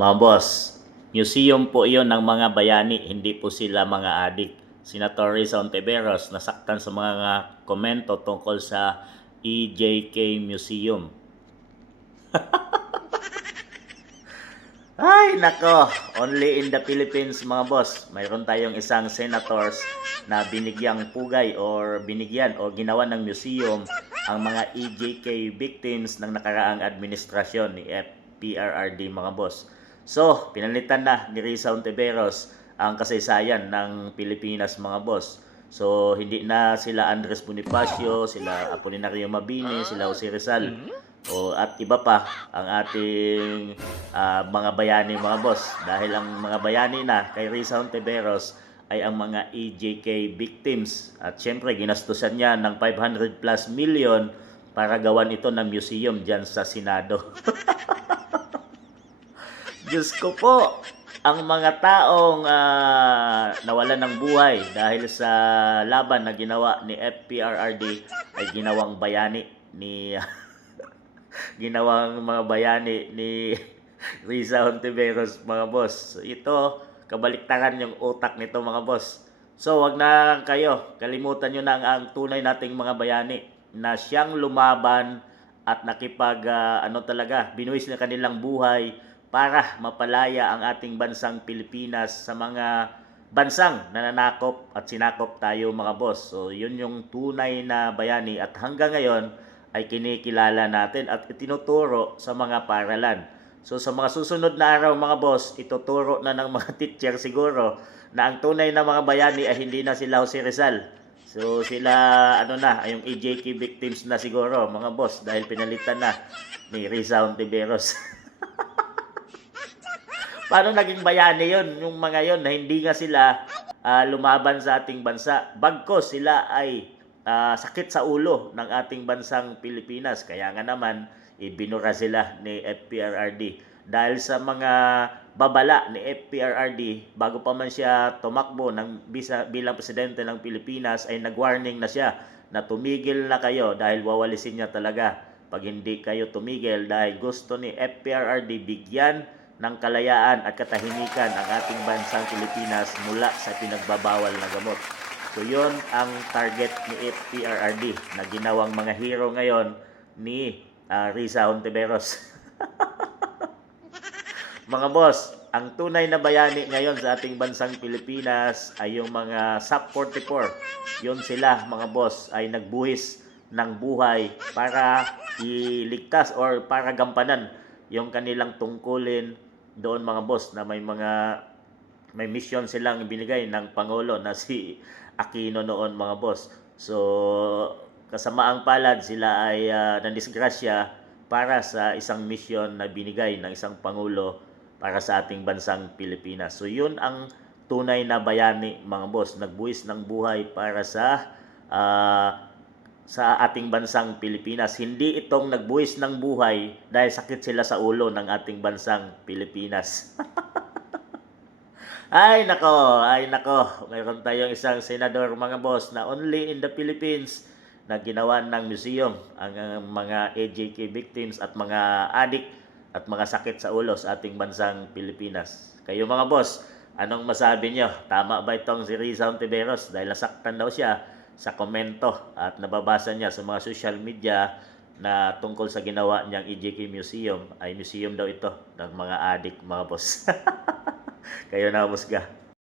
Mga boss, museum po iyon ng mga bayani, hindi po sila mga adik. Senator Risa Ontiveros nasaktan sa mga komento tungkol sa EJK Museum. Ay, nako, only in the Philippines mga boss. Mayroon tayong isang senators na binigyang pugay or binigyan o ginawa ng museum ang mga EJK victims ng nakaraang administrasyon ni FPRRD mga boss. So, pinalitan na ni Risa Ontiveros ang kasaysayan ng Pilipinas mga boss. So, hindi na sila Andres Bonifacio, sila Apolinario Mabini, sila Jose Rizal, at iba pa ang ating mga bayani mga boss. Dahil ang mga bayani na kay Risa Ontiveros ay ang mga EJK victims. At syempre, ginastusan niya ng 500 plus million para gawan ito ng museum dyan sa Senado. Diyos ko po, ang mga taong nawalan ng buhay dahil sa laban na ginawa ni FPRRD ay ginawang bayani ni ginawang mga bayani ni Risa Ontiveros mga boss. So, ito, kabaliktaran yung utak nito mga boss. So, wag na kayo, kalimutan nyo na ang tunay nating mga bayani na siyang lumaban at nakipag, binuwis na kanilang buhay para mapalaya ang ating bansang Pilipinas sa mga bansang nananakop at sinakop tayo mga boss. So, yun yung tunay na bayani at hanggang ngayon ay kinikilala natin at itinuturo sa mga paaralan. So sa mga susunod na araw mga boss, ituturo na ng mga teacher siguro na ang tunay na mga bayani ay hindi na sila Jose Rizal. So sila yung EJK victims na siguro mga boss dahil pinalitan na ni Risa Ontiveros. Paano naging bayani yon yung mga yon na hindi nga sila lumaban sa ating bansa? Bagkos sila ay sakit sa ulo ng ating bansang Pilipinas. Kaya nga naman, ibinura sila ni FPRRD. Dahil sa mga babala ni FPRRD, bago pa man siya tumakbo bilang presidente ng Pilipinas, ay nag-warning na siya na tumigil na kayo dahil wawalisin niya talaga pag hindi kayo tumigil dahil gusto ni FPRRD bigyan ng kalayaan at katahimikan ang ating bansang Pilipinas mula sa pinagbabawal na gamot. So yun ang target ni FPRRD na ginawang mga hero ngayon ni Risa Ontiveros. Mga boss, ang tunay na bayani ngayon sa ating bansang Pilipinas ay yung mga SAP 44. Yun sila mga boss ay nagbuhis ng buhay para iligtas or para gampanan yung kanilang tungkulin doon mga boss na may mission silang binigay ng Pangulo na si Aquino noon mga boss. So, kasamaang palad sila ay nandisgrasya para sa isang mission na binigay ng isang Pangulo para sa ating bansang Pilipinas. So, yun ang tunay na bayani mga boss. Nagbuwis ng buhay para sa ating bansang Pilipinas. Hindi itong nagbuwis ng buhay dahil sakit sila sa ulo ng ating bansang Pilipinas. Ay nako, mayroon tayong isang senador mga boss na only in the Philippines na ginawa ng museum ang mga EJK victims at mga adik at mga sakit sa ulo sa ating bansang Pilipinas. Kayo mga boss, anong masabi nyo? Tama ba itong si Risa Ontiveros dahil nasaktan daw siya sa komento at nababasa niya sa mga social media na tungkol sa ginawa niyang EJK Museum ay museum daw ito ng mga adik mga boss. Kayo na, musga.